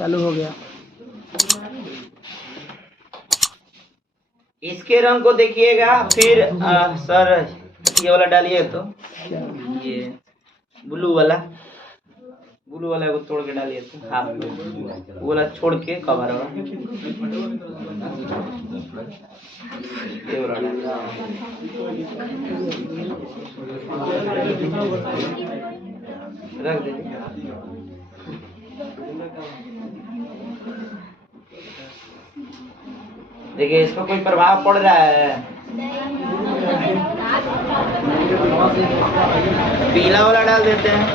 चालू हो गया। इसके रंग को देखिएगा, फिर सर ये वाला डालिए, तो ये ब्लू वाला को तोड़ के डालिए, तो हाफ वो वाला छोड़ के कवर वाला ये वाला रख दीजिए। देखिए इसका कोई प्रभाव पड़ रहा है? पीला वाला डाल देते हैं,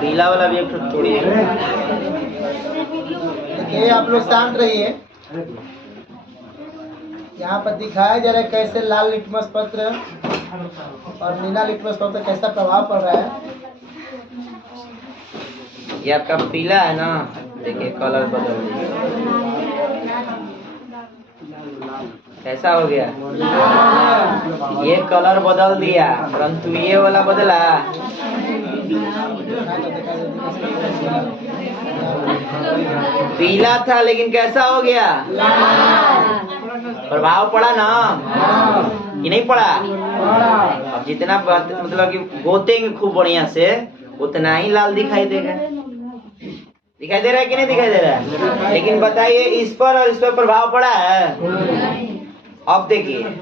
पीला वाला भी एक छोड़िए। देखिए आप लोग शांत रहिए। यहाँ पर दिखाया जा रहा है कैसे लाल लिटमस पत्र और नीला लिटमस पत्र कैसा प्रभाव पड़ रहा है। ये आपका पीला है ना, देखिए कलर बदल गया, कैसा हो गया? ये कलर बदल दिया, परंतु ये वाला बदला। पीला था लेकिन कैसा हो गया? प्रभाव पड़ा ना कि नहीं पड़ा? अब जितना मतलब कि गोतेंगे खूब बढ़िया से, उतना ही लाल दिखाई देगा। दिखाई दे रहा है कि नहीं दिखाई दे रहा है? लेकिन बताइए इस पर और इस पर प्रभाव पड़ा है? अब देखिए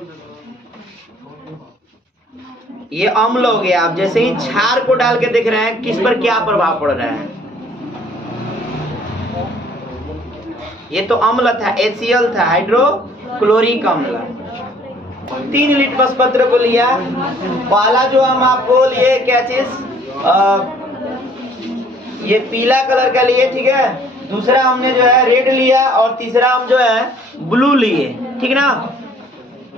ये अम्ल हो गया। आप जैसे ही क्षार को डाल के देख रहे हैं किस पर क्या प्रभाव पड़ रहा है। ये तो अम्ल था, HCl था, हाइड्रोक्लोरिक अम्ल। 3 लिटमस पत्र को लिया। पहला जो हम आपको लिए क्या चीज, ये पीला कलर का लिए, ठीक है। दूसरा हमने जो है रेड लिया और तीसरा हम जो है ब्लू लिए, ठीक ना।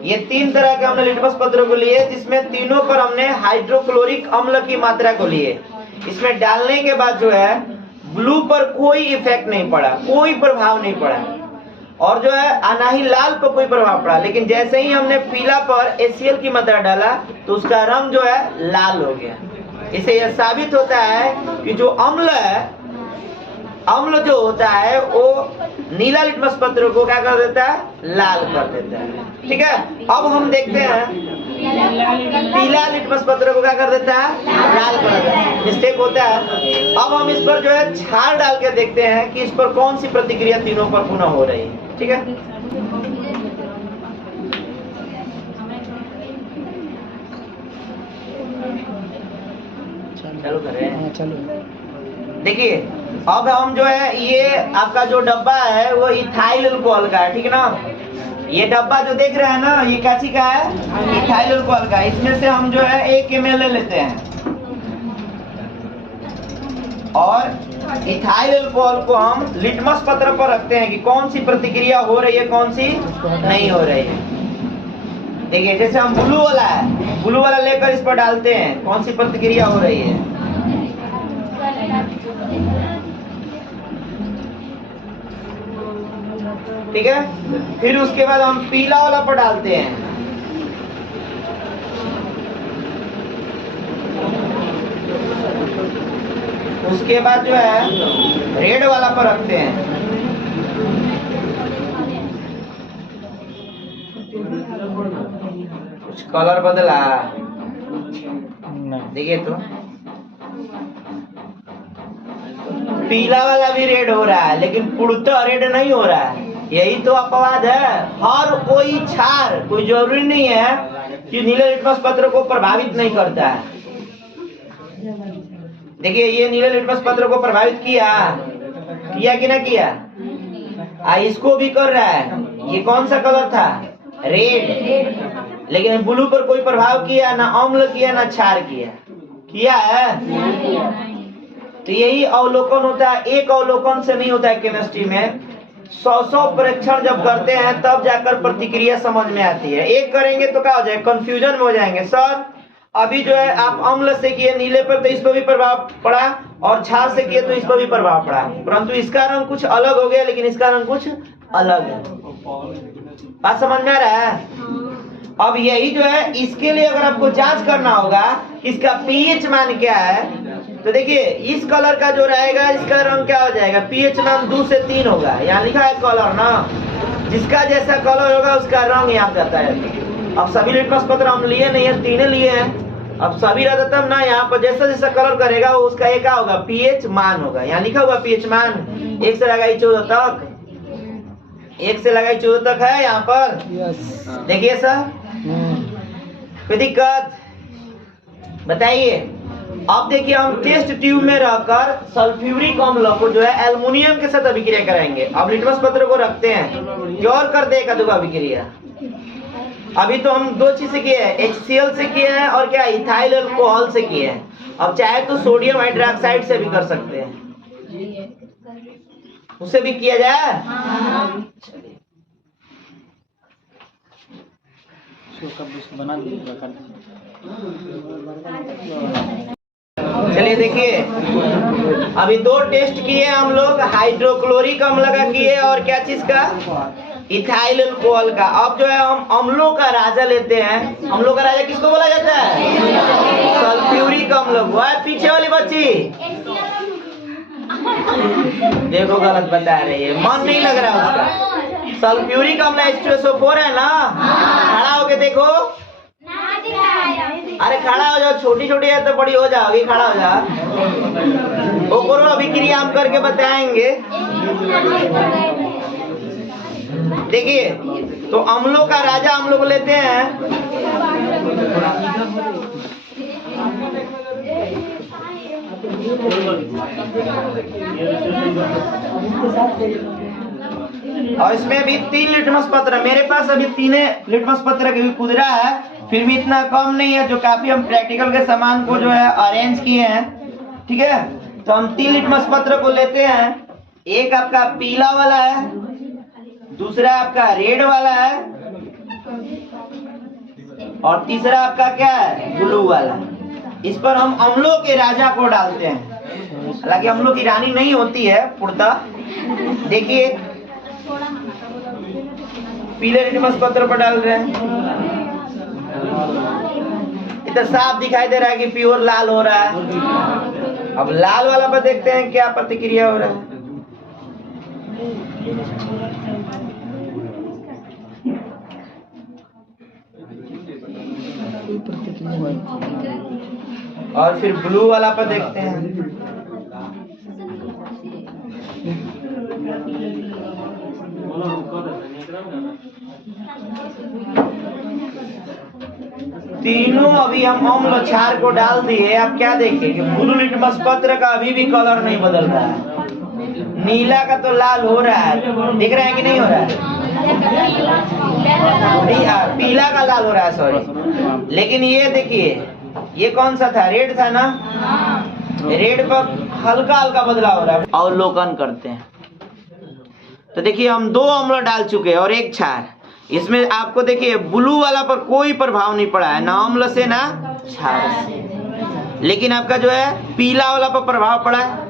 ये 3 तरह के हमने लिटमस पत्र को लिए, जिसमें तीनों पर हमने हाइड्रोक्लोरिक अम्ल की मात्रा को लिए। इसमें डालने के बाद जो है ब्लू पर कोई इफेक्ट नहीं पड़ा, कोई प्रभाव नहीं पड़ा, और जो है ना ही लाल पर कोई प्रभाव पड़ा। लेकिन जैसे ही हमने पीला पर HCl की मात्रा डाला तो उसका रंग जो है लाल हो गया। इससे यह साबित होता है कि जो अम्ल है, अम्ल जो होता है वो नीला लिटमस पत्र को क्या कर देता है? लाल कर देता है, ठीक है। अब हम देखते हैं पीला लिटमस पत्र को क्या कर देता है? लाल कर देता है। मिस्टेक होता है। अब हम इस पर जो है क्षार डाल के देखते हैं कि इस पर कौन सी प्रतिक्रिया तीनों पर पुनः हो रही है, ठीक है। चालू करें? चलो देखिए अब हम जो है ये आपका जो डब्बा है वो इथाइल अल्कोहल का है, ठीक है ना। ये डब्बा जो देख रहे हैं ना, ये कैसी का है? इथाइल अल्कोहल का। इसमें से हम जो है 1 ml लेते हैं और इथाइल अल्कोहल को हम लिटमस पत्र पर रखते हैं कि कौन सी प्रतिक्रिया हो रही है, कौन सी नहीं हो रही है। देखिए जैसे हम ब्लू वाला है, ब्लू वाला लेकर इस पर डालते हैं, कौन सी प्रतिक्रिया हो रही है। ठीक है। फिर उसके बाद हम पीला वाला पर डालते हैं, उसके बाद जो है रेड वाला पर रखते हैं। कुछ कलर बदला, देखिए तो पीला वाला भी रेड हो रहा है, लेकिन पूर्णतः रेड नहीं हो रहा है। यही तो अपवाद है। हर कोई क्षार कोई जरूरी नहीं है कि नीले लिटमस पत्र को प्रभावित नहीं करता है। देखिए ये नीले लिटमस पत्र को प्रभावित किया कि ना किया? इसको भी कर रहा है। ये कौन सा कलर था? रेड। लेकिन ब्लू पर कोई प्रभाव किया ना, अम्ल किया ना क्षार किया है। तो यही अवलोकन होता है। एक अवलोकन से नहीं होता है केमिस्ट्री में। 100 परीक्षण जब करते हैं तब जाकर प्रतिक्रिया समझ में आती है। एक करेंगे तो क्या हो जाए, कंफ्यूजन में हो जाएंगे। सर अभी जो है आप अम्ल से किए नीले पर तो इस पर भी प्रभाव पड़ा, और क्षार से किए तो इस पर भी प्रभाव पड़ा, परंतु इसका रंग कुछ अलग हो गया, लेकिन इसका रंग कुछ अलग है। बात समझ में आ रहा है? अब यही जो है, इसके लिए अगर आपको जांच करना होगा इसका पीएच मान क्या है, तो देखिए इस कलर का जो रहेगा इसका रंग क्या हो जाएगा, पीएच मान 2 से 3 होगा। यहाँ लिखा है कलर ना, जिसका जैसा कलर होगा उसका रंग यहाँ जाता है। अब सभी लिटमस पत्र हम लिए नहीं है, 3 लिए हैं। अब सभी रहता तब ना, यहाँ पर जैसा जैसा कलर करेगा वो उसका एक होगा पीएच मान होगा। यहाँ लिखा हुआ पीएच मान 1 से लगाई 14 तक, 1 से लगाई 14 तक है यहाँ पर। देखिए सर, कोई दिक्कत बताइए। अब देखिए हम टेस्ट ट्यूब में रहकर सल्फ्यूरिक अम्ल को जो है एल्युमिनियम के साथ अभिक्रिया कराएंगे। अब लिटमस पत्र को रखते हैं, क्योर कर देगा दो अभिक्रिया। अभी तो हम 2 चीज से किए हैं, HCl से किए हैं और क्या इथाइल अल्कोहल से किए हैं। अब चाहे तो सोडियम हाइड्रोक्साइड से भी कर सकते हैं, उससे भी किया जाए। चलिए देखिए, अभी 2 टेस्ट किए हम लोग, हाइड्रोक्लोरिक अम्ल का किए और क्या चीज का, इथाइल अल्कोहल का। अब जो है हम अम्लों का राजा लेते हैं। अम्लों का राजा किसको बोला जाता है, सल्फ्यूरिक अम्ल। वो है पीछे वाली बच्ची, देखो गलत बता रही है, मन नहीं लग रहा उसका। सल्फ्यूरिक अम्ल H2SO4 है ना, खड़ा होके देखो। अरे खड़ा हो जाओ, छोटी छोटी है तो बड़ी हो जाओगी, खड़ा हो जाओ। वो करो अभिक्रिया हम करके बताएंगे। देखिए तो अम्लों का राजा हम लोग लेते हैं। और इसमें भी 3 लिटमस पत्र, मेरे पास अभी 3 लिटमस पत्र के भी खुदरा है, फिर भी इतना कम नहीं है, जो काफी हम प्रैक्टिकल के सामान को जो है अरेंज किए हैं। ठीक है, तो हम 3 लिटमस पत्र को लेते हैं। एक आपका पीला वाला है, दूसरा आपका रेड वाला है और तीसरा आपका क्या है, ब्लू वाला। इस पर हम अम्लों के राजा को डालते हैं, हालांकि अम्लों की रानी नहीं होती है पूर्णतः। देखिए पीले लिटमस पत्र पर डाल रहे हैं, इतना साफ दिखाई दे रहा है कि प्योर लाल हो रहा है। अब लाल वाला पर देखते हैं क्या प्रतिक्रिया हो रहा है। और फिर ब्लू वाला पर देखते हैं। तीनों अभी हम अम्ल क्षार को डाल दिए। अब क्या देखिए कि ब्लू लिटमस पत्र का अभी भी कलर नहीं बदल रहा है। नीला का तो लाल हो रहा है, दिख रहा है कि नहीं हो रहा है? नहीं, पीला का लाल हो रहा है, सॉरी। लेकिन ये देखिए, ये कौन सा था, रेड था ना, रेड पर हल्का हल्का बदलाव हो रहा है। अवलोकन करते हैं तो देखिए हम 2 अम्ल डाल चुके हैं और 1 क्षार। इसमें आपको देखिए ब्लू वाला पर कोई प्रभाव नहीं पड़ा है, ना अम्ल से ना क्षार से। लेकिन आपका जो है पीला वाला पर प्रभाव पड़ा है,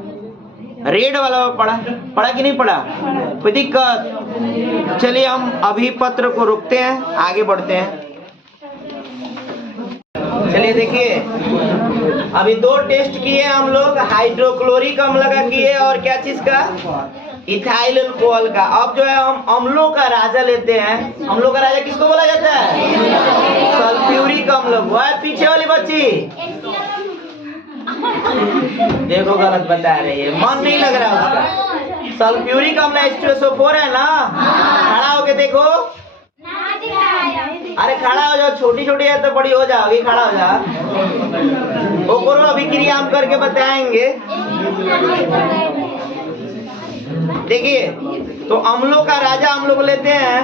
रेड वाला पर पड़ा कि नहीं पड़ा, कोई दिक्कत? चलिए हम अभी पत्र को रोकते हैं, आगे बढ़ते हैं। चलिए देखिए, अभी 2 टेस्ट किए हम लोग, हाइड्रोक्लोरिक अम्ल का किए और क्या चीज का, इथाइल अल्कोहल का। अब जो है हम अम्लों का राजा लेते हैं। अम्लों का राजा किसको बोला जाता है, सल्फ्यूरिक अम्ल। वो है पीछे वाली बच्ची, देखो गलत बता रही है, मन नहीं लग रहा उसका। सल्फ्यूरिक अम्ल H2SO4 है ना, खड़ा होके देखो। अरे खड़ा हो जाओ, छोटी छोटी है तो बड़ी हो जाओगी, खड़ा हो जाओ। वो करो अभिक्रिया हम करके बताएंगे। देखिए तो अम्लों का राजा हम लोग लेते हैं।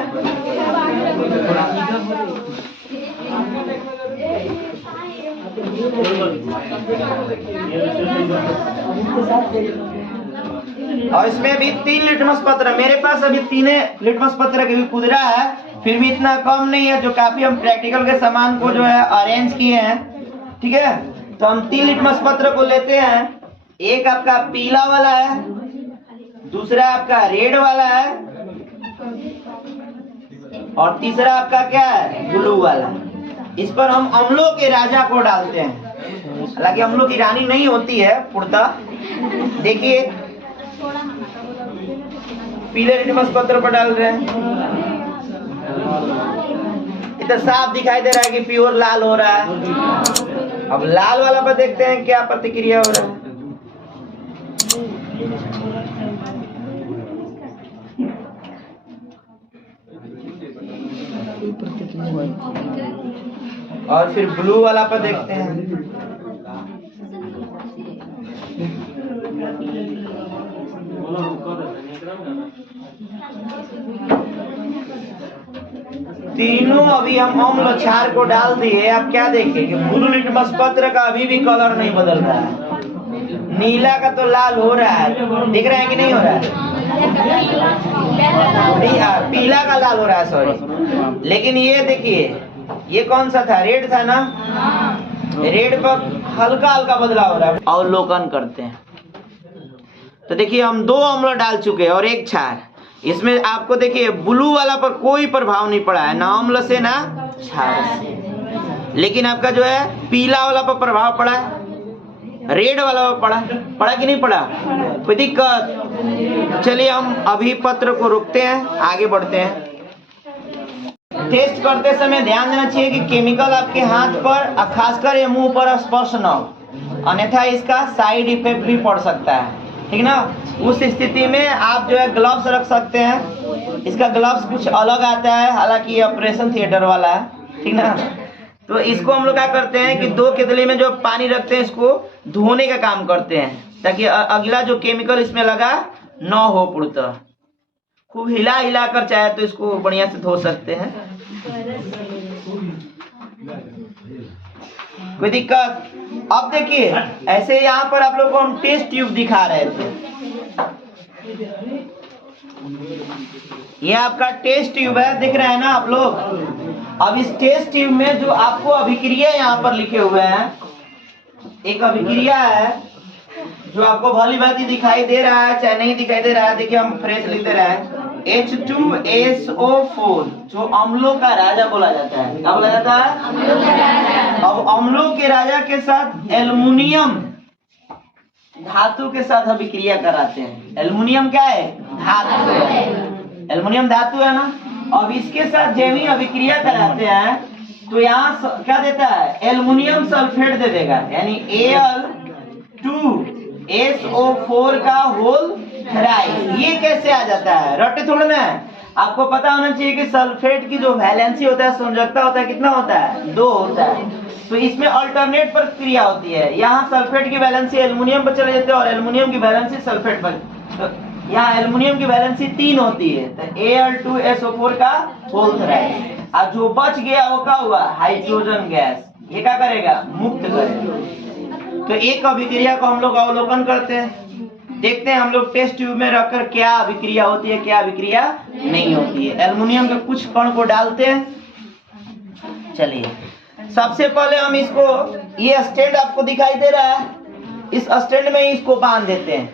और इसमें भी 3 लिटमस पत्र, मेरे पास अभी 3 लिटमस पत्र के भी खुदरा है, फिर भी इतना कम नहीं है, जो काफी हम प्रैक्टिकल के सामान को जो है अरेंज किए हैं। ठीक है, तो हम 3 लिटमस पत्र को लेते हैं। एक आपका पीला वाला है, दूसरा आपका रेड वाला है और तीसरा आपका क्या है, ब्लू वाला। इस पर हम अम्लों के राजा को डालते हैं, हालांकि हम लोग ईरानी नहीं होती है पूर्णतः। देखिए पीले लिटमस पत्र पर डाल रहे हैं, इतना साफ दिखाई दे रहा है कि प्योर लाल हो रहा है। अब लाल वाला पर देखते हैं क्या प्रतिक्रिया हो रहा है। और फिर ब्लू वाला पर देखते हैं। तीनों अभी हम अम्ल क्षार को डाल दिए। अब क्या देखें कि ब्लू लिटमस पत्र का अभी भी कलर नहीं बदल रहा है। नीला का तो लाल हो रहा है, दिख रहा है कि नहीं हो रहा है? पीला का लाल हो रहा है, सॉरी। लेकिन ये देखिए, ये कौन सा था? रेड था ना? रेड पर हल्का हल्का बदलाव हो रहा है। अवलोकन करते हैं तो देखिए हम 2 अम्ल डाल चुके हैं और 1 क्षार। इसमें आपको देखिए ब्लू वाला पर कोई प्रभाव नहीं पड़ा है, ना अम्ल से ना क्षार से। लेकिन आपका जो है पीला वाला पर प्रभाव पड़ा है, रेड वाला पर पड़ा कि नहीं पड़ा? कोई दिक्कत? चलिए हम अभी पत्र को रोकते हैं, आगे बढ़ते हैं। टेस्ट करते समय ध्यान देना चाहिए कि केमिकल आपके हाथ पर, खासकर ये मुंह पर स्पर्श न हो, अन्यथा इसका साइड इफेक्ट भी पड़ सकता है, ठीक ना? उस स्थिति में आप जो है ग्लव्स रख सकते हैं। इसका ग्लव्स कुछ अलग आता है, हालांकि ये ऑपरेशन थिएटर वाला है, ठीक ना? तो इसको हम लोग क्या करते हैं कि 2 केतली में जो पानी रखते हैं, इसको धोने का काम करते हैं, ताकि अगला जो केमिकल इसमें लगा न हो पूर्णतः। खूब हिला हिला कर चाहे तो इसको बढ़िया से धो सकते हैं, कोई दिक्कत? अब देखिए ऐसे यहाँ पर आप लोग को हम टेस्ट ट्यूब दिखा रहे थे। ये आपका टेस्ट ट्यूब है, दिख रहा है ना आप लोग? अब इस टेस्ट ट्यूब में जो आपको अभिक्रिया यहाँ पर लिखे हुए हैं, एक अभिक्रिया है जो आपको भली भांति दिखाई दे रहा है चाहे नहीं दिखाई दे रहा है। देखिए हम फ्रेश लिख दे रहे हैं, H2SO4 जो अम्लों का राजा बोला जाता है। क्या बोला जाता है? अब अम्लों के राजा के साथ एल्युमिनियम धातु के साथ अभिक्रिया कराते हैं। एल्युमिनियम क्या है? धातु है। एल्युमिनियम धातु है ना? अब इसके साथ जब ही अभिक्रिया कराते हैं तो यहाँ क्या देता है? एल्युमिनियम सल्फेट दे देगा, यानी Al2SO4 का होल राइट। ये कैसे आ जाता है? रट्टे थोड़ा ना है, आपको पता होना चाहिए कि सल्फेट की जो वैलेंसी होता है, संयोजकता होता है, कितना होता है? 2 होता है। तो इसमें अल्टरनेट पर क्रिया होती है। यहाँ सल्फेट की वैलेंसी एल्युमिनियम पर चले जाते हैं और एल्युमिनियम की वैलेंसी सल्फेट पर। तो यहाँ एल्युमिनियम की वैलेंसी 3 होती है, तो Al2SO4 का होल राइट। और जो बच गया वो क्या हुआ? Hydrogen gas. ये क्या करेगा? मुक्त करेगा। तो एक अभिक्रिया को हम लोग अवलोकन करते हैं, देखते हैं हम लोग टेस्ट ट्यूब में रखकर क्या अभिक्रिया होती है, क्या अभिक्रिया नहीं होती है। एल्युमिनियम के कुछ कण को डालते हैं। चलिए सबसे पहले हम इसको, ये स्टैंड आपको दिखाई दे रहा है, इस स्टैंड में इसको बांध देते हैं,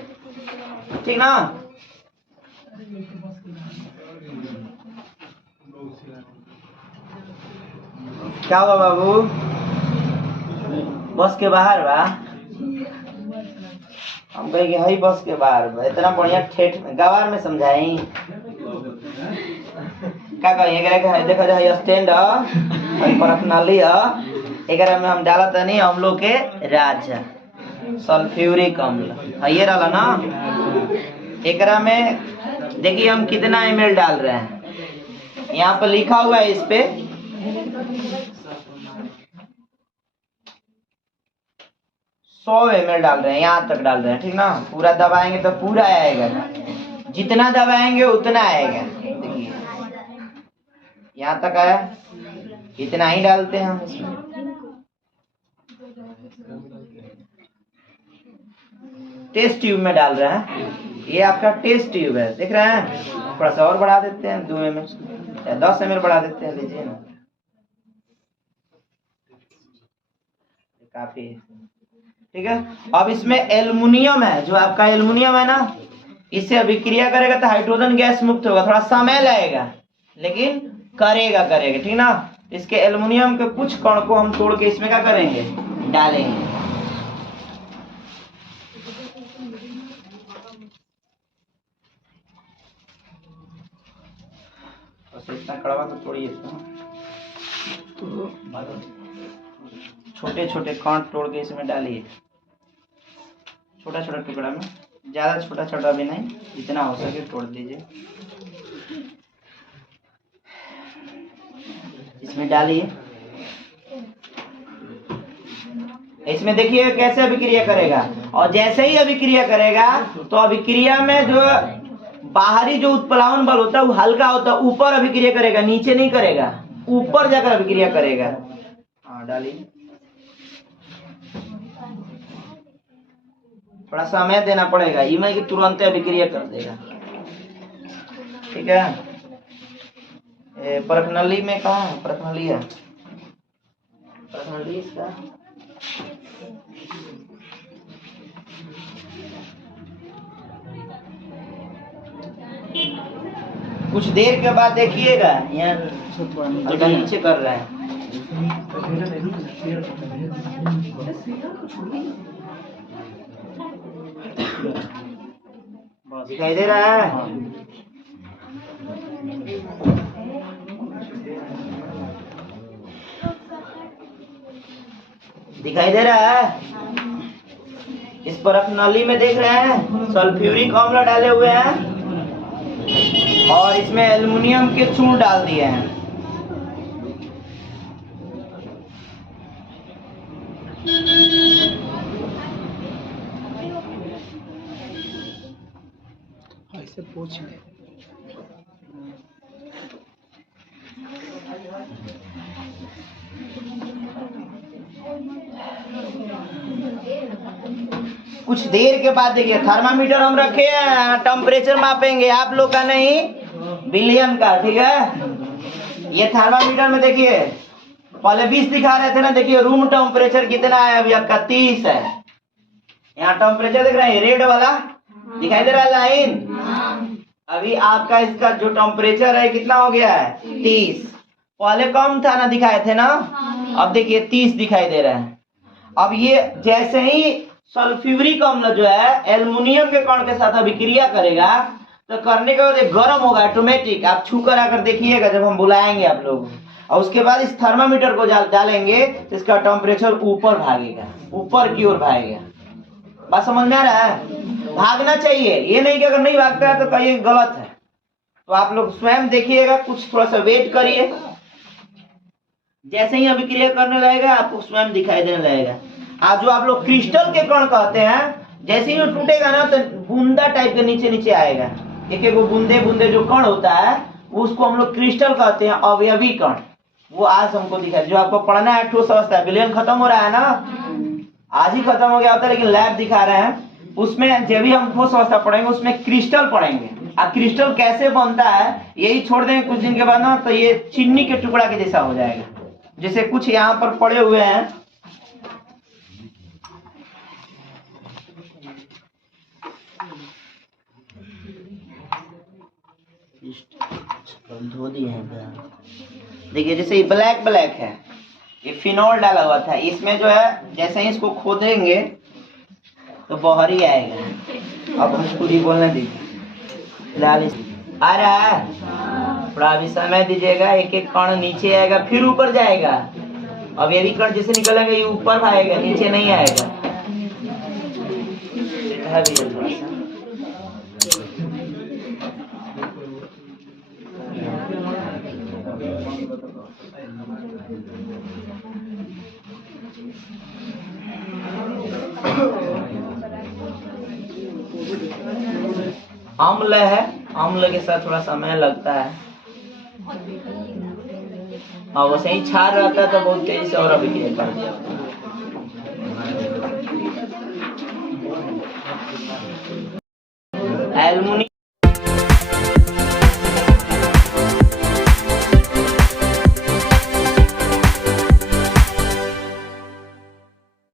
ठीक ना? क्या हुआ बाबू? बस के बाहर बा? हम कहे हई बस के बाहर बा, इतना बढ़िया ठेठ गवार में समझाई। क्या कहिए? देखो जो स्टैंड पर्सनली एकरा में हम डाला था नहीं, हम लोग के राजा सल्फ्यूरिक अम्ल ये रहा ना। एकरा में देखिए हम कितना ml डाल रहे हैं, यहाँ पर लिखा हुआ है इस पे 100 ml डाल रहे हैं, यहाँ तक डाल रहे हैं, ठीक ना? पूरा दबाएंगे तो पूरा आएगा, जितना दबाएंगे उतना आएगा। देखिए यहाँ तक आया, इतना ही डालते हैं हम इसमें। टेस्ट ट्यूब में डाल रहे हैं, ये आपका टेस्ट ट्यूब है, देख रहे हैं? थोड़ा सा और बढ़ा देते हैं, 2 ml या 10 ml बढ़ा देते हैं, लीजिए ना, काफी है, ठीक है? अब इसमें एल्युमिनियम है, जो आपका एल्युमिनियम है ना, इससे अभिक्रिया करेगा तो हाइड्रोजन गैस मुक्त होगा। थोड़ा समय लगेगा लेकिन करेगा, ठीक ना? इसके एल्युमिनियम के कुछ कण को हम तोड़ के इसमें क्या करेंगे? डालेंगे। तो इतना कड़वा तो तोड़िए तो छोटे छोटे कांट तोड़ के इसमें डालिए, छोटा छोटा टुकड़ा में, ज़्यादा छोटा छोटा भी नहीं, जितना हो सके तोड़ दीजिए। इसमें डालिए। इसमें देखिए कैसे अभिक्रिया करेगा, और जैसे ही अभिक्रिया करेगा तो अभिक्रिया में जो बाहरी जो उत्प्लावन बल होता है वो हल्का होता है, ऊपर अभिक्रिया करेगा, नीचे नहीं करेगा, ऊपर जाकर अभिक्रिया करेगा। हाँ डालिए, थोड़ा समय देना पड़ेगा, ये नहीं कि तुरंत अभिक्रिया कर देगा। ठीक है, परखनली में कहाँ है, परखनली है, परखनली इसका कुछ देर के बाद देखिएगा यहाँ हल्का नीचे कर रहा है। दिखाई दे रहा है? दिखाई दे रहा है? इस परखनली में देख रहे हैं सल्फ्यूरिक अम्ल डाले हुए हैं और इसमें एल्युमिनियम के चूर्ण डाल दिए हैं। ऐसे पूछ ले। कुछ देर के बाद देखिए, थर्मामीटर हम रखे हैं, टेम्परेचर मापेंगे, आप लोग का नहीं, विलियम का। ठीक है, ये थर्मामीटर में देखिए पहले 20 दिखा रहे थे ना, देखिए रूम टेम्परेचर कितना है अभी आपका 30 है। यहाँ टेम्परेचर देख रहे हैं, रेड वाला दिखाई दे रहा है लाइन। अभी आपका इसका जो टेम्परेचर है कितना हो गया है 30, पहले कम था ना, दिखाए थे ना, अब देखिए 30 दिखाई दे रहा है। अब ये जैसे ही सल्फ्यूरिक अम्ल जो है एल्युमिनियम के कण के साथ अभिक्रिया करेगा तो करने के बाद गर्म होगा ऑटोमेटिक। आप छू कर आकर देखिएगा जब हम बुलाएंगे आप लोग, और उसके बाद इस थर्मामीटर को डालेंगे तो इसका टेम्परेचर ऊपर भागेगा, ऊपर की ओर भागेगा। बात समझ में आ रहा है? भागना चाहिए, ये नहीं कि अगर नहीं भागता है तो कहीं गलत है। तो आप लोग स्वयं देखिएगा, कुछ थोड़ा सा वेट करिए, जैसे ही अभिक्रिया करने लगेगा आपको स्वयं दिखाई देने लगेगा। आज जो आप लोग क्रिस्टल के कण कहते हैं, जैसे ही वो टूटेगा ना तो बूंदा टाइप के नीचे नीचे आएगा, एक एक बूंदे बूंदे जो कण होता है वो उसको हम लोग क्रिस्टल कहते हैं, अवयवी कण। वो आज हमको दिखा, जो आपको पढ़ना है ठोस अवस्था, विलयन खत्म हो रहा है ना, आज ही खत्म हो गया होता है, लेकिन लैब दिखा रहे हैं उसमें। जब भी हम ठोस अवस्था पढ़ेंगे उसमें क्रिस्टल पढ़ेंगे। अब क्रिस्टल कैसे बनता है यही छोड़ देंगे कुछ दिन के बाद ना, तो ये चीनी के टुकड़ा के जैसा हो जाएगा, जैसे कुछ यहाँ पर पड़े हुए हैं। धो दिए हैं, देखिए जैसे ये ब्लैक ब्लैक है, ये फिनॉल डाला हुआ था, इसमें जो है जैसे ही इसको खोदेंगे तो बाहर ही आएगा। अब हम खुद ही बोलने दीजिए, आ रहा है, थोड़ा अभी समय दीजिएगा, एक एक कण नीचे आएगा फिर ऊपर जाएगा। अब ये भी कण जैसे निकलेंगे ये ऊपर आएगा, नीचे नहीं आएगा। थोड़ा सा अम्ल है, अम्ल के साथ थोड़ा समय लगता है, और वैसे ही क्षार रहता है तो बहुत तेजी से और अभिक्रिया कर दिया। एल्युमिनियम